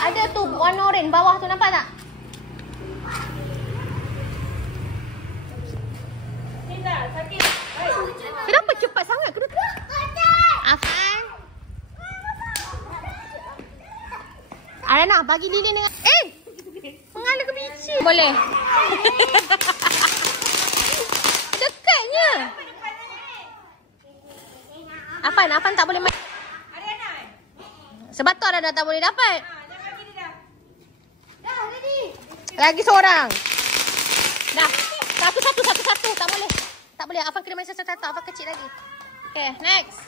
Ada tu warna oren bawah tu, nampak tak? Kenapa cepat sangat? Afan. Arana, bagi lilin dengan... Mengala ke biji? Boleh. Dekatnya. Afan tak boleh main. Sebab tu Arana tak boleh dapat. Lagi seorang. Dah. Satu. Tak boleh. Tak boleh. Afan kena main satu-satu. Afan kecil lagi. Okay, next.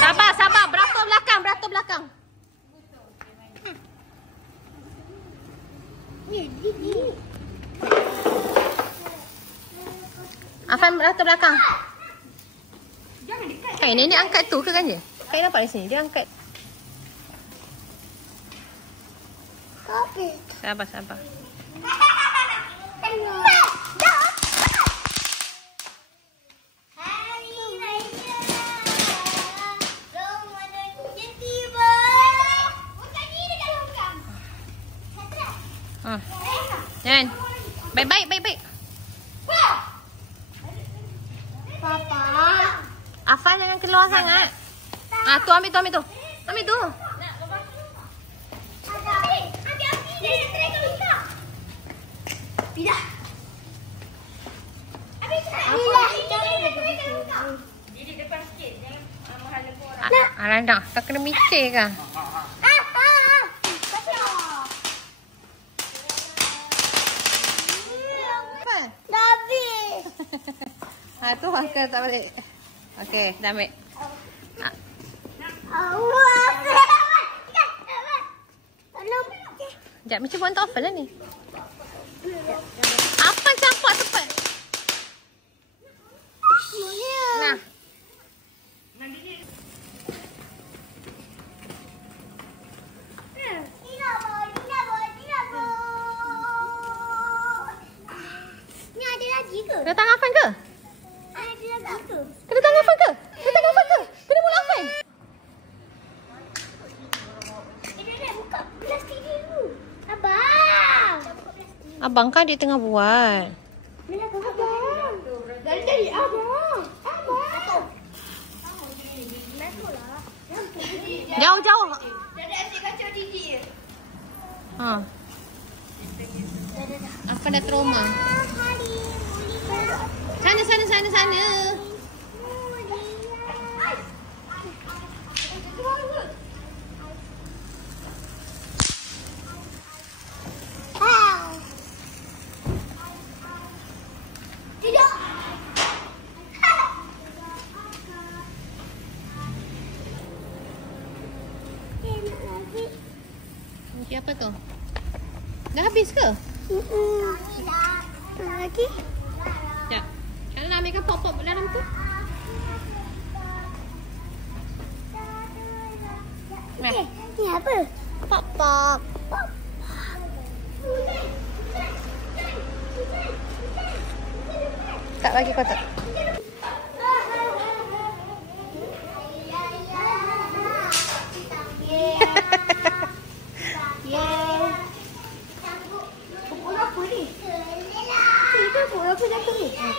Sabar. Beratur belakang. Afan beratur belakang. Nenek angkat tu ke kan je? Kain nampak di sini. Dia angkat. Sabar. Jangan. Baik. Papa. Afan jangan keluar sangat. Tu ambil tu. Ambil tu. Pindah. Diri depan sikit. Jangan menghala ke orang. Arana, tak kena mikir ke? Tu angkat tak balik. Okey, dah ambil. Sekejap, macam buat tak open lah ni. Apa campak tepat? Nah. Ni ada lagi ke? Kena tangan Afan ke? Kena tangan Afan ke? Kena mulut Afan? Buka plastik dulu. Abang kan dia tengah buat. Abang. Dari abang. Jauh. Dari asyik kacau Didi. Afan dah trauma. Sana. Tidak. Okey, apa tu? Dah habis ke? Lagi. Sekejap. Kalau nak ambilkan pop-pop dalam tu. Ni apa? Pop-pop. Tak bagi kotak.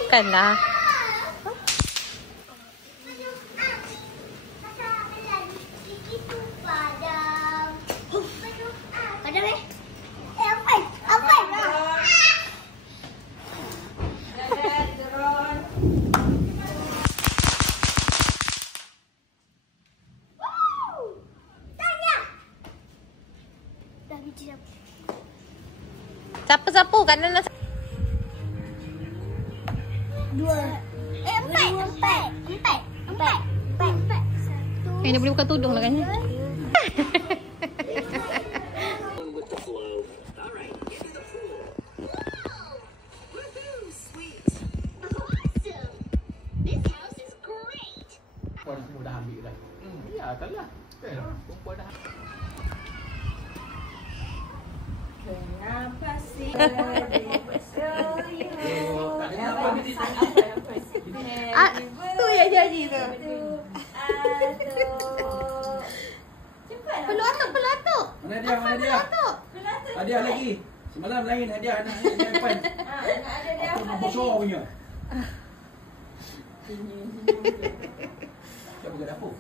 Bukanlah. Sapu-sapu kat dalam. Empat. Dia boleh buka tudung lah kan? ambil dah. Ya, taklah. Perempuan dah. Kenapa sih? Tu yang janji tu. Peluatuk. Mana dia? Hadiah lagi. Semalam lain hadiah anak ni depan. Ada dia. Aku bosor punya. Siapa ke dapur?